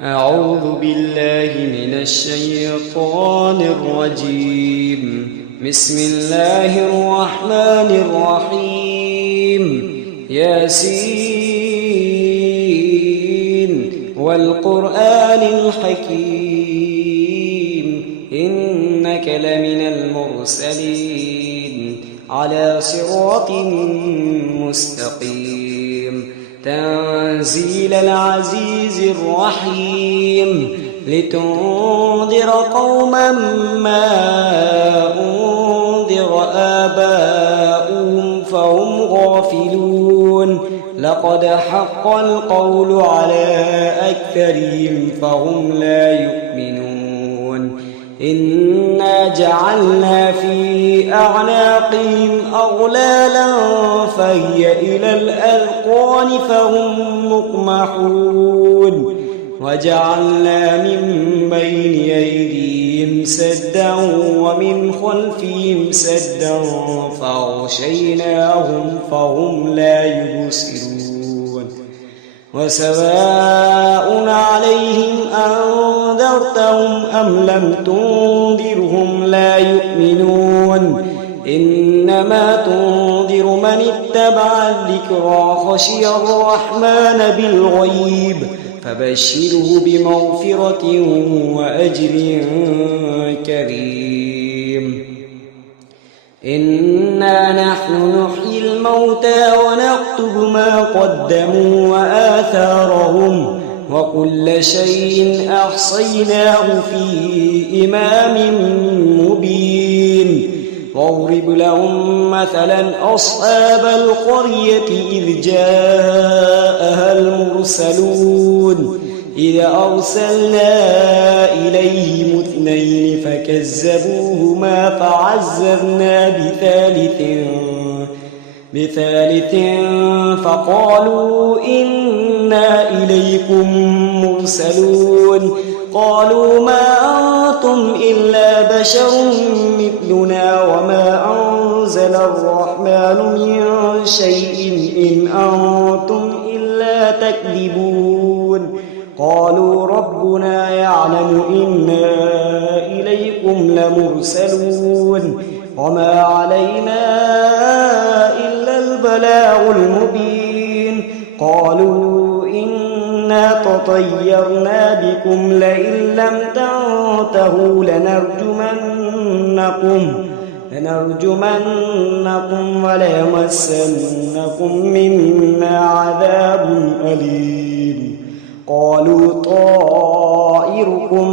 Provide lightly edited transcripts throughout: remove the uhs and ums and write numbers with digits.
أعوذ بالله من الشيطان الرجيم. بسم الله الرحمن الرحيم. ياسين والقرآن الحكيم إنك لمن المرسلين على صراط مستقيم تنزيل العزيز الرحيم لتنذر قوما ما أنذر آباؤهم فهم غافلون لقد حق القول على أكثرهم فهم لا يؤمنون إنا جعلنا في أعناقهم أغلالا فهي إلى الأذقان فهم مقمحون وجعلنا من بين أيديهم سدا ومن خلفهم سدا فأغشيناهم فهم لا يبصرون وسواء عليهم أنذرتهم أم لم تنذرهم لا يؤمنون إنما تنذر من اتبع الذكرى خشي الرحمن بالغيب فبشره بمغفرة وأجر كريم إنا نحن نحيي الموتى ونكتب ما قدموا وآثارهم وكل شيء أحصيناه في إمام مبين واضرب لهم مثلا أصحاب القرية إذ جاءها المرسلون إذ أرسلنا إليهم اثنين فكذبوهما فعززنا بثالث فقالوا إنا إليكم مرسلون قالوا ما أنتم إلا بشر مثلنا وما أنزل الرحمن من شيء إن أنتم إلا تكذبون قالوا ربنا يعلم إنا إليكم لمرسلون وما علينا إلا البلاغ المبين قالوا إنا تطيرنا بكم لئن لم تنتهوا لنرجمنكم وليمسنكم منا عذاب أليم قالوا طائركم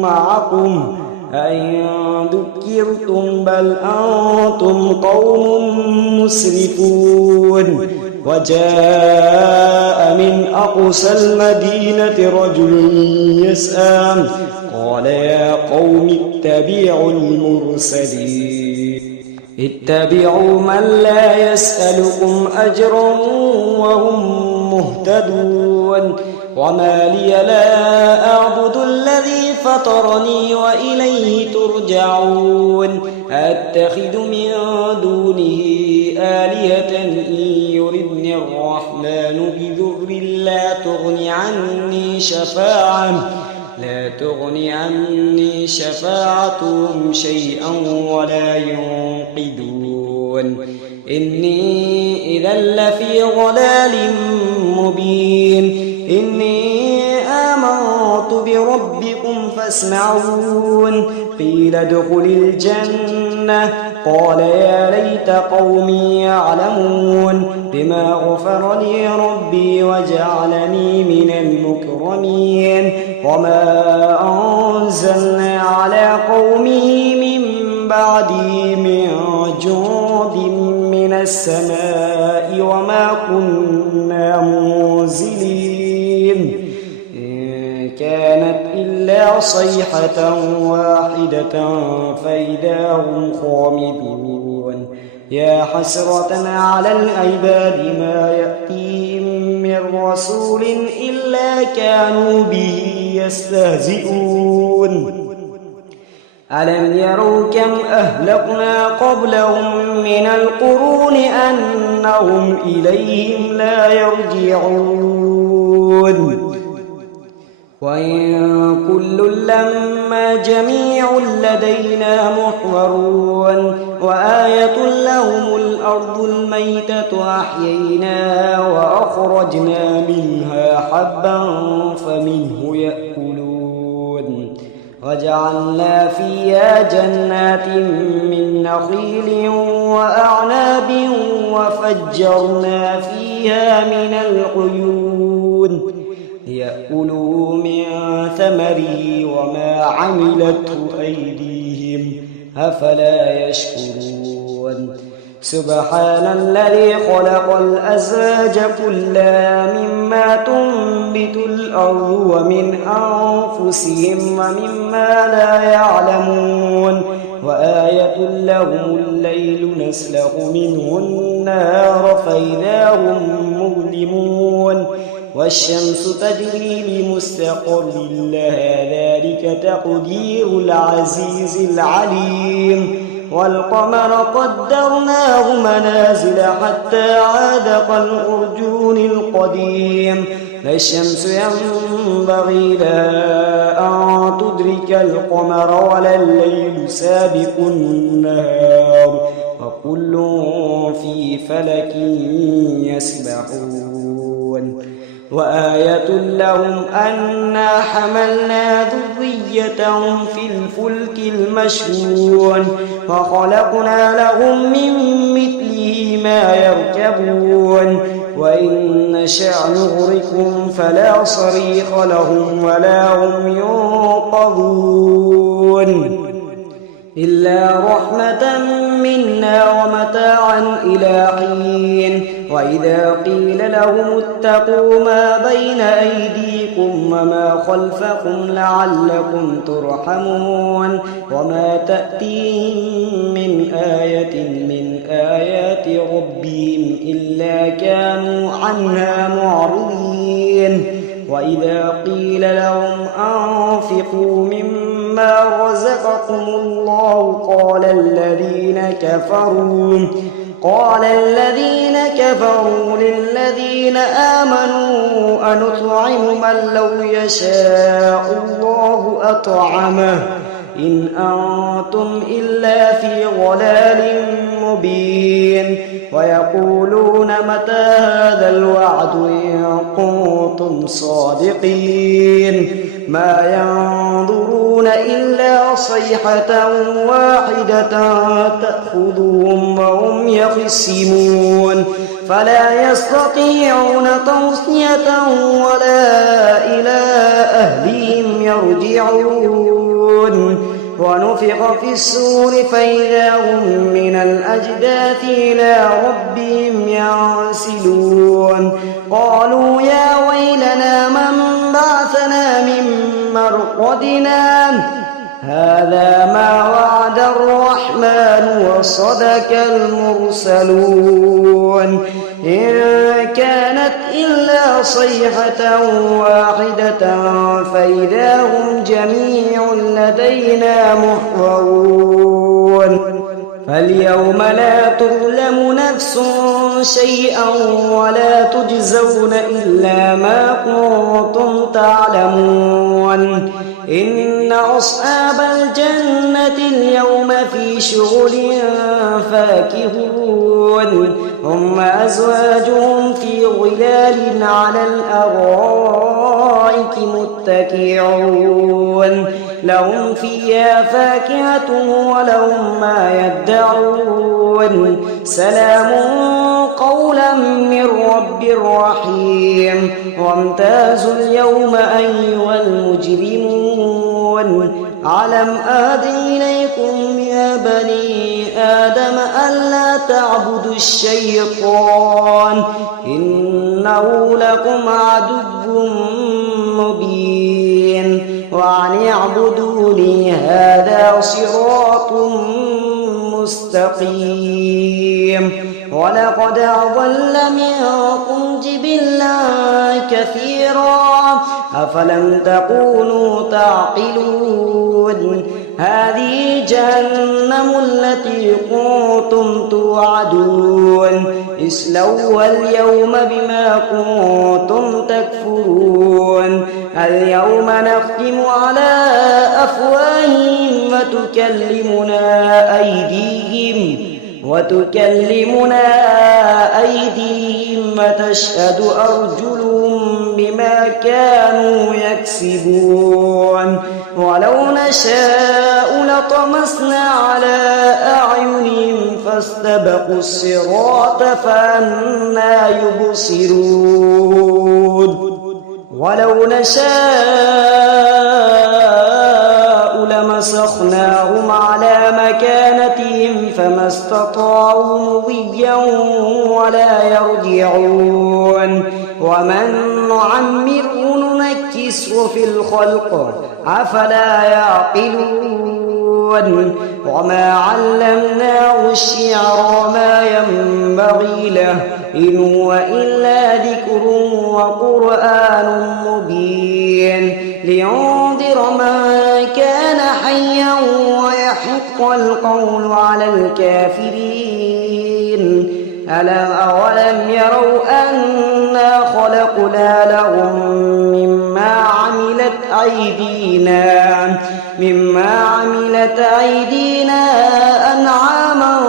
معكم أئن ذكرتم بل أنتم قوم مسرفون وجاء من أقصى المدينة رجل يسعى قال يا قوم اتبعوا المرسلين اتبعوا من لا يسألكم أجرا وهم مهتدون وما لي لا أعبد الذي فطرني وإليه ترجعون أتخذ من دونه آلهة إن يردني الرحمن بضر لا تغني عني شفاعتهم شيئا ولا ينقذون إني إذا لفي ضلال مبين إني آمنت بربكم فاسمعون قيل ادخل الجنة قال يا ليت قومي يعلمون بما غفر لي ربي وجعلني من المكرمين وما أنزلنا على قومه من بعده من جند من السماء وما كنا منزلين إن كانت إلا صيحة واحدة فإذا هم خامدون يا حسرة على العباد ما يأتيهم من رسول إلا كانوا به يستهزئون ألم يروا كم أهلكنا قبلهم من القرون أنهم إليهم لا يرجعون وإن كل لما جميع لدينا محضرون وآية لهم الأرض الميتة أحييناها وأخرجنا منها حبا فمنه يأكلون وجعلنا فيها جنات من نخيل وأعناب وفجرنا فيها من العيون ليأكلوا من ثمره وما عملته أيديهم أفلا يشكرون سبحان الذي خلق الأزواج كلها مما تنبت الأرض ومن أنفسهم ومما لا يعلمون وآية لهم الليل نسلخ منه النهار فإذا هم مظلمون والشمس تجري لمستقر لها ذلك تقدير العزيز العليم والقمر قدرناه منازل حتى عاد كالعرجون القديم لا الشمس ينبغي لها أن تدرك القمر ولا الليل سابق النهار وكل في فلك يسبحون وآية لهم أنا حملنا ذريتهم في الفلك المشحون وخلقنا لهم من مثله ما يركبون وإن نشأ نغرقهم فلا صريخ لهم ولا هم ينقذون إلا رحمة منا ومتاعا إلى حين وإذا قيل لهم اتقوا ما بين أيديكم وما خلفكم لعلكم ترحمون وما تأتيهم من آية من آيات ربهم إلا كانوا عنها معرضين وإذا قيل لهم أنفقوا مما رزقكم الله قال الذين كفروا للذين آمنوا أنطعم من لو يشاء الله أطعمه إن أنتم إلا في ضلال مبين ويقولون متى هذا الوعد إن كنتم صادقين ما ينظرون إلا صيحة واحدة تأخذهم وهم يخصمون فلا يستطيعون توصية ولا إلى أهلهم يرجعون ونفخ في الصور فإذا هم من الأجداث إلى ربهم ينسلون قالوا يا ويلنا من بعثنا من مرقدنا هذا ما وعد الرحمن وصدق المرسلون إن كانت إلا صيحة واحدة فإذا هم جميع لدينا محضرون فاليوم لا تظلم نفس شيئا ولا تجزون إلا ما كنتم تعلمون إن أصحاب الجنة اليوم في شغل فاكهون هم أزواجهم في ظلال على الأرائك متكئون لهم فيها فاكهة ولهم ما يدعون سلام قولا من رب رحيم وامتازوا اليوم أيها المجرمون ألم أعهد إليكم يا بني آدم ألا تعبدوا الشيطان إنه لكم عدو مبين وأن اعبدوني هذا صراط مستقيم ولقد أضل منكم جبلا كثيرا أفلم تكونوا تعقلون هذه جهنم التي كنتم توعدون اصلوها اليوم بما كنتم تكفرون اليوم نختم على أفواههم وتكلمنا أيديهم وتشهد أرجلهم بما كانوا يكسبون ولو نشاء لطمسنا على أعينهم فاستبقوا الصراط فأنى يبصرون ولو نشاء لمسخناهم على مكانتهم فما استطاعوا مضيا ولا يرجعون ومن نعمره ننكسه في الخلق أفلا يعقلون وما علمناه الشعر وما ينبغي له إن هو إلا ذكر وقرآن مبين لينذر من كان حيا ويحق القول على الكافرين أولم يروا أنا خلقنا لهم مما عملت أيدينا أنعاما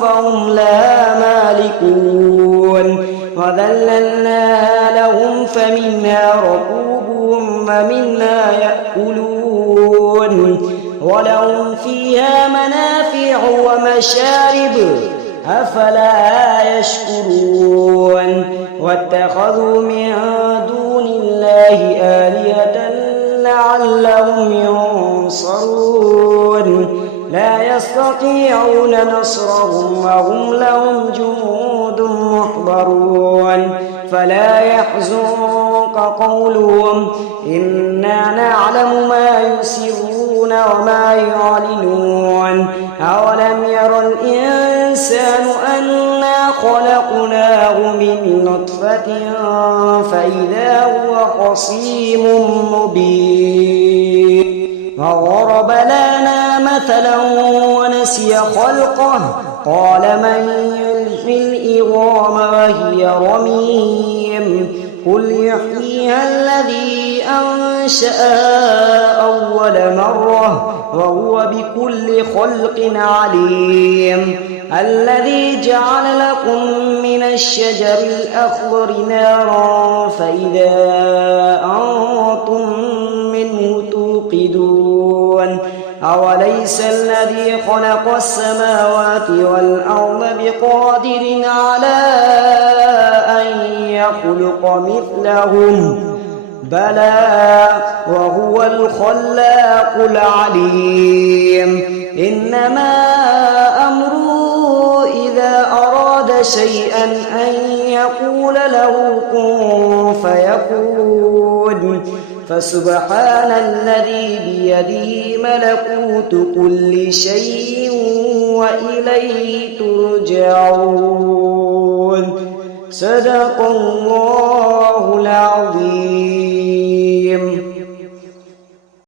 فهم لها مالكون وذللناها لهم فمنها ركوبهم ومنها يأكلون ولهم فيها منافع ومشارب أفلا يشكرون واتخذوا من دون الله آلهة لعلهم ينصرون لا يستطيعون نصرهم وهم لهم جنود محضرون فلا يحزنك قولهم إنا نعلم ما يسرون وما يعلنون أولم ير الإنسان أنا خلقناه من نطفة فإذا هو خصيم مبين وضرب لنا مثلا ونسي خلقه قال من يحيي العظام وهي رميم قل يحييها الذي أنشأها أول مرة وهو بكل خلق عليم الذي جعل لكم من الشجر الأخضر نارا فإذا أنتم منه توقدون أوليس الذي خلق السماوات والأرض بقادر على أن يخلق مثلهم بلى وهو الخلاق العليم إنما أمره إذا أراد شيئا أن يقول له كن فيكون فسبحان الذي بيده ملكوت كل شيء وإليه ترجعون صدق الله العظيم.